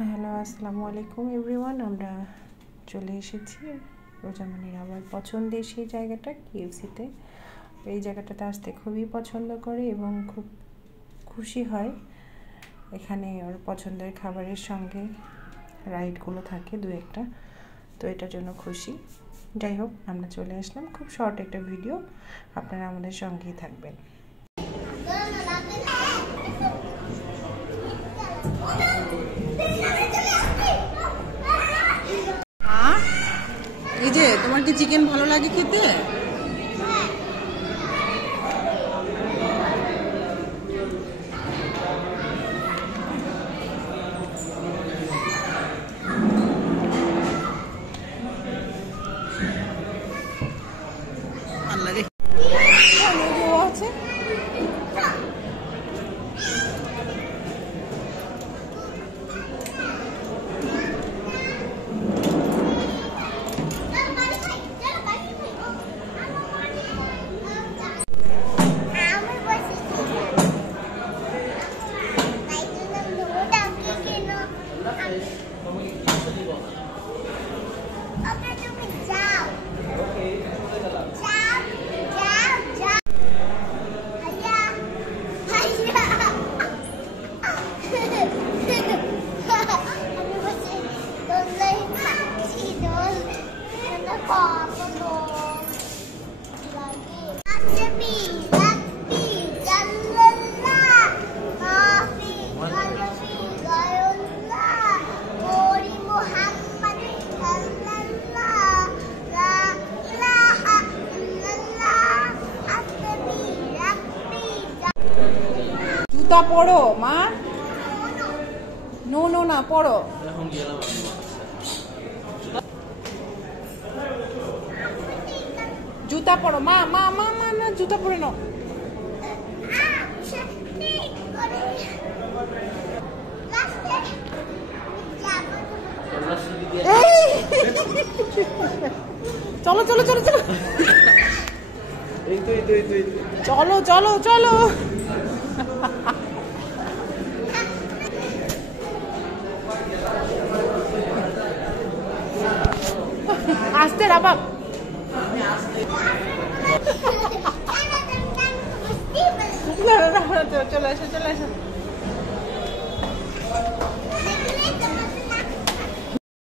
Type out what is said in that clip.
Hello, আসসালামু আলাইকুম everyone. আমরা চলে এসেছি রোজামনির আমার পছন্দের সেই জায়গাটা KFC-তে। এই জায়গাটাতে আসতে খুবই পছন্দ করে এবং খুব খুশি হয়। এখানে ওর পছন্দের খাবারের সঙ্গে রাইডগুলো থাকে দু একটা, তো এটার জন্য খুশি। যাই হোক, আমরা চলে আসলাম। খুব শর্ট একটা ভিডিও, আপনারা আমাদের সঙ্গেই থাকবেন। এই যে তোমার কি চিকেন ভালো লাগে খেতে? আল্লাহ রে, আছে জুতা পরো মা। নো নো না, পরো। জুতা পরো মা। মা মা মা না, জুতা পরে নাও। চলো চলো চলো চলো চলো চলো চলো। আসতে রাবাব। চলে আসো চলে আসো।